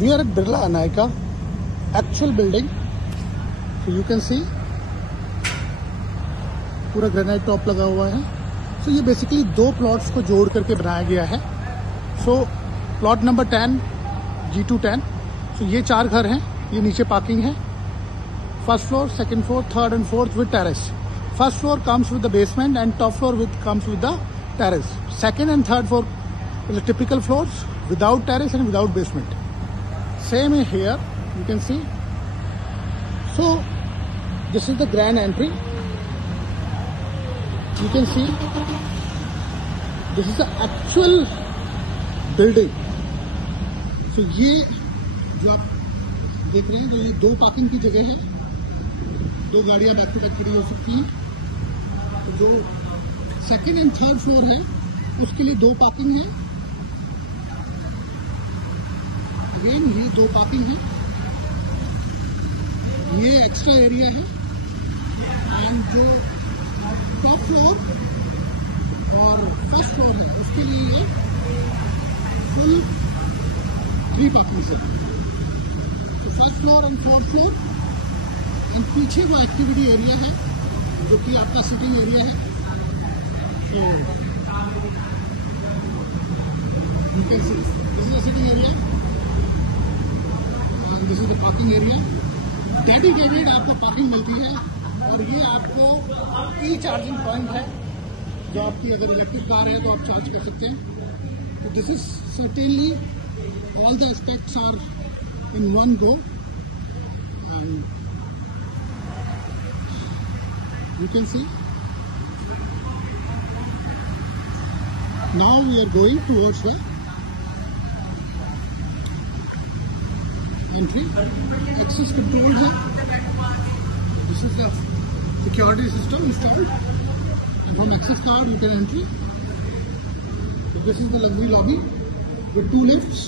We are at Birla Anayaka, actual building. So you can see पूरा granite top लगा हुआ है. So ये बेसिकली दो प्लॉट्स को जोड़ करके बनाया गया है. So plot number 10 G210. So ये 4 घर हैं. ये नीचे पार्किंग है. First floor, second floor, third and fourth with terrace. First floor comes with the basement and top floor comes with the terrace. Second and third floor is the typical floors without terrace and without basement. Same here, you can see. So this is the grand entry. You can see this is the actual building. So ये जो आप देख रहे हैं, तो ये 2 parking की जगह है. 2 गाड़ियां बैक टू बैक खड़ी हो सकती हैं. तो जो सेकेंड एंड थर्ड फ्लोर है उसके लिए 2 पार्किंग है. अगेन ये 2 पार्किंग है. ये एक्स्ट्रा एरिया है. एंड जो टॉप फ्लोर और फर्स्ट फ्लोर है उसके लिए फुल 3 पार्किंग है. तो first floor and fourth floor. And पीछे वो एक्टिविटी एरिया है जो कि आपका सिटिंग एरिया है. So you can see this is the sitting area and this is the parking area. Dedicated आपको पार्किंग मिलती है. और ये आपको ई चार्जिंग पॉइंट है. जो आपकी अगर इलेक्ट्रिक कार है तो आप चार्ज कर सकते हैं. तो this is certainly all the aspects are in one go. You can see. Now we are going towards the entry. Access control है. This is the security system installed. And from access card you can enter. So this is the luxury lobby with 2 lifts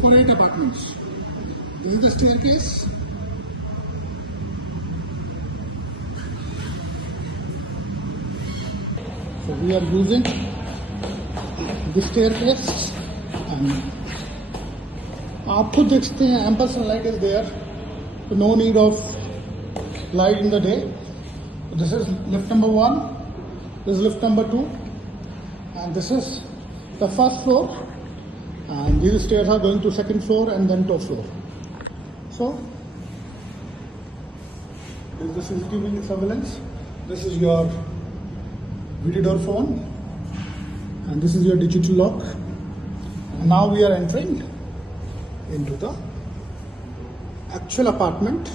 for 8 apartments. This is the staircase. So we are using the staircase and आप खुद देख सकते हैं ample sunlight is there, so no need of light in the day. So this is lift number 1, this is lift number 2, and this is the first floor, and these stairs are going to second floor and then top floor. So this is the CCTV surveillance. This is your video door phone, and this is your digital lock. And now we are entering into the actual apartment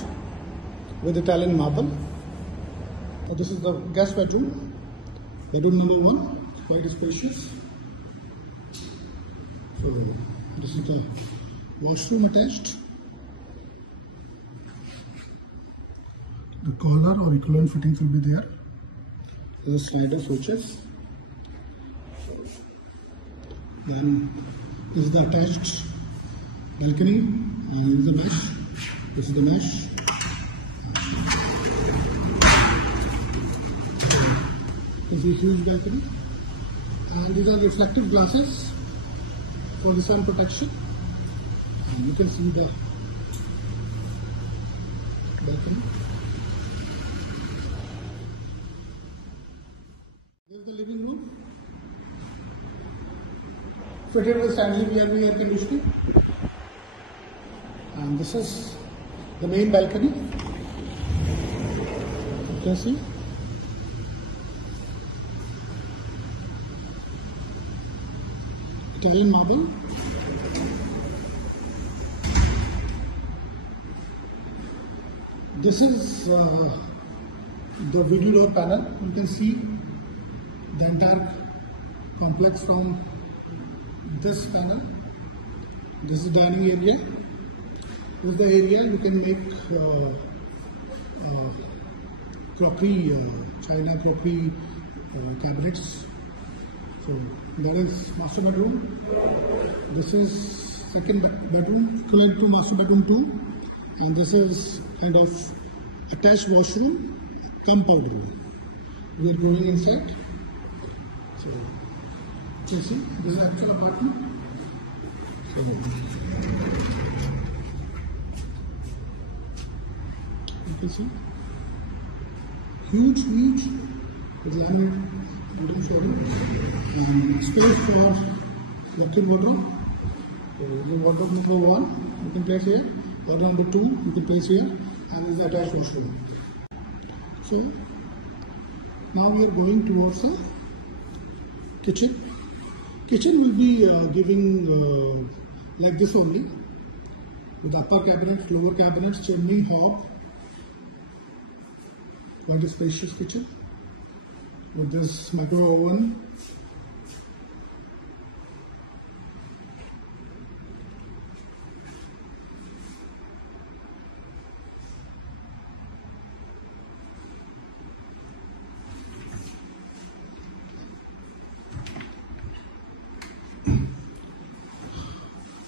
with Italian marble. So this is the guest bedroom, bedroom number 1, quite spacious. So this is the washroom attached. The collar or equivalent fittings will be there. The slider switches. Then this is the attached balcony, and this is the mesh. This is the mesh. This is a huge balcony, and these are reflective glasses for the sun protection. And you can see the balcony. This is the living room, fitted with Stanley VRV air conditioning, and this is the main balcony. You can see. Italian marble. This is the video door panel. You can see the entire complex from this panel. This is dining area. This is the area you can make crockery, china crockery cabinets. So that is master bedroom. This is second bedroom, equivalent to master bedroom 2, and this is kind of attached washroom, compound room. We are going inside. So you see, this is actual apartment. So you can see. Huge laminate wooden flooring and space for walk-in wardrobe. The wardrobe number 1 you can place here, wardrobe number 2 you can place here, and is the attached washroom. So now we are going towards the kitchen. Kitchen will be giving like this only, with upper cabinets, lower cabinets, chimney, hob. Quite a spacious kitchen with this micro oven.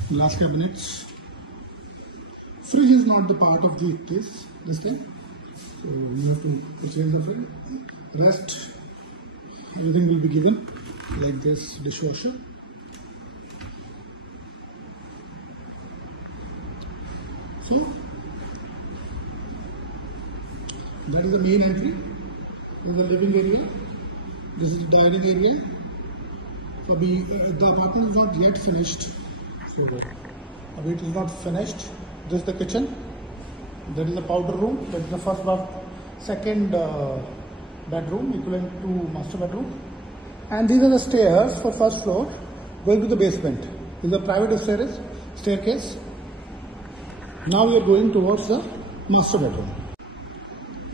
Glass cabinets. Fridge is not the part of this thing. So you have to change the fridge. Rest, everything will be given like this dishwasher. So that is the main entry. This is the living area. This is the dining area. So the apartment is not yet finished. So it is not finished. This is the kitchen. There is a powder room. That is the second bedroom, equivalent to master bedroom. And these are the stairs for first floor going to the basement. This is a private staircase. Now we are going towards the master bedroom.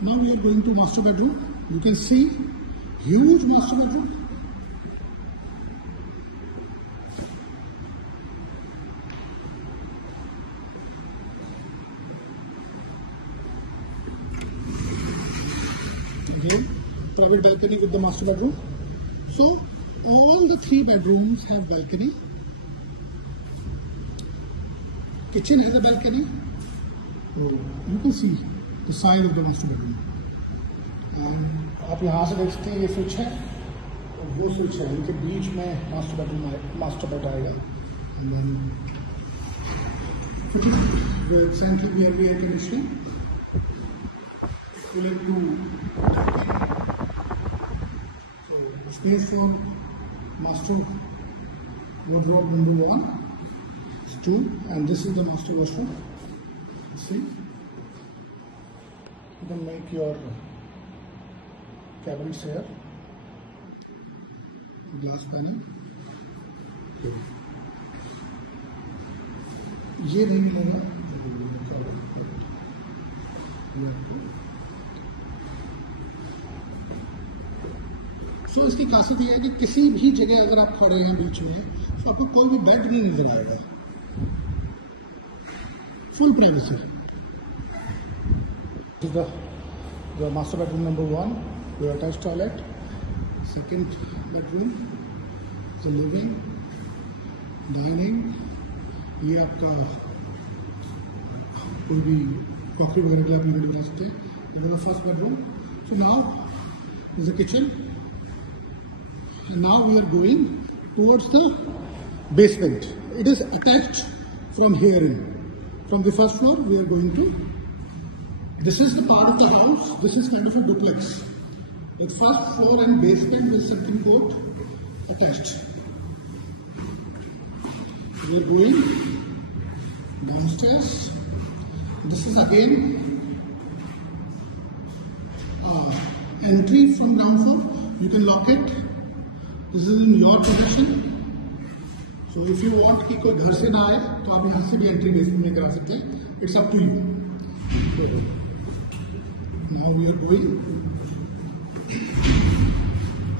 Now we are going to master bedroom. You can see huge master bedroom. Private balcony with the master bedroom. So all the 3 bedrooms have balcony. Kitchen has a balcony. You can see the size of the master bedroom. And आप यहाँ से देख सकते हैं ये switch है, वो switch है, इनके बीच में मास्टर बेड आएगा. And then with central air conditioning. Space for master wardrobe number 1, 2, and this is the master washroom. See, you can make your cabinets here. Glass panel. ये नहीं मिलेगा. तो इसकी खासियत यह है कि किसी भी जगह अगर आप खड़े हैं बीच में तो आपको कोई भी बेड नहीं नजर आएगा. Full privacy. The master bedroom number 1, the attached toilet. Second bedroom, the living, dining. ये आपका कोई भी क्रॉकरी वगैरह के आप यूज कर सकते हैं. And then the first bedroom. So now is the kitchen. And now we are going towards the basement. It is attached from here in. From the first floor, we are going to. This is the part of the house. This is kind of a duplex. With first floor and basement with septic court attached. We are going downstairs. This is again entry from ground floor. You can lock it. This is in your possession. So if you want कि कोई घर से ना आए तो आप यहाँ से भी एंट्री बेसमेंट में करा सकते हैं. It's up to you. Now we are going.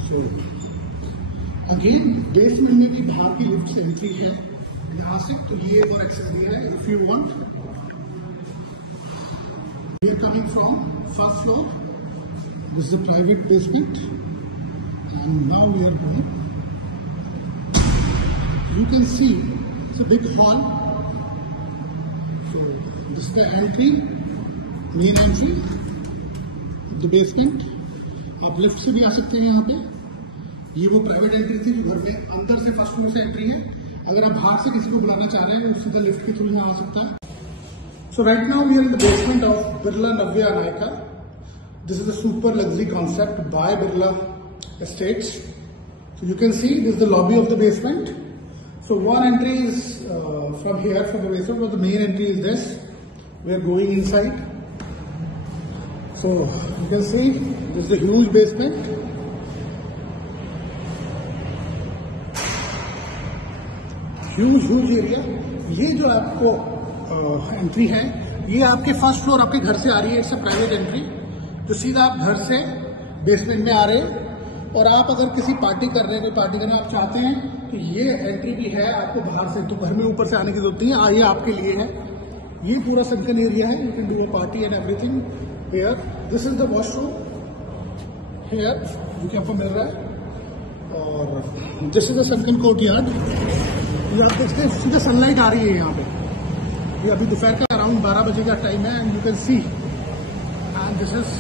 So again basement में भी बाहर की लिफ्ट से एंट्री है यहाँ से. तो ये और एक्सेस दिया है. If you want, we are coming from first floor. This is a private basement. And now we are going. You can see it's a big hall. So this is the entry, main entry, the basement. आप lift से भी आ सकते हैं यहाँ पे. ये वो private entry थी जो घर में अंदर से फर्स्ट फ्लोर से एंट्री है. अगर आप बाहर से किसी को बुलाना चाह रहे हैं तो सीधा लिफ्ट के थ्रू यहाँ आ सकता है. So right now we are in the basement of Birla Navya Anayaka. This is a super luxury concept by Birla Estates. So you can see this is the lobby of the basement. So one entry is from here, from the basement, but the main entry is this. We are going inside. So you can see this is the huge basement. Huge area. ये जो आपको entry है, ये आपके first floor आपके घर से आ रही है. इट्स अ प्राइवेट एंट्री जो सीधा आप घर से बेसमेंट में आ रहे हैं. और आप अगर किसी पार्टी कर रहे हैं, कोई पार्टी करना आप चाहते हैं तो ये एंट्री भी है आपको बाहर से. तो घर में ऊपर से आने की जरूरत नहीं है. ये आपके लिए है. ये पूरा सनकन एरिया है. You can do a party and everything here. This is the washroom here जो कि आपको मिल रहा है. और दिस इज द सनकन कोर्टयार्ड. ये आप देखते हैं सीधा सनलाइट आ रही है यहाँ पे. ये अभी दोपहर का अराउंड 12 बजे का टाइम है. And you can see and this is.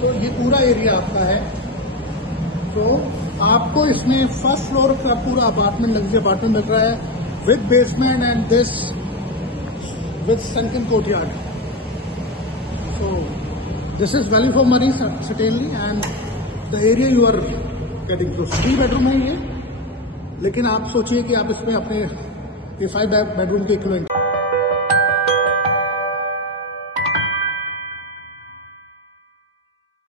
तो ये पूरा एरिया आपका है. तो आपको इसमें फर्स्ट फ्लोर का पूरा अपार्टमेंट लग्जरी अपार्टमेंट मिल रहा है with basement and this with sunken courtyard. So this is value for money certainly. And the area you are getting. तो 3 बेडरूम है ये. लेकिन आप सोचिए कि आप इसमें अपने 5 बेडरूम के इक्विवेलेंट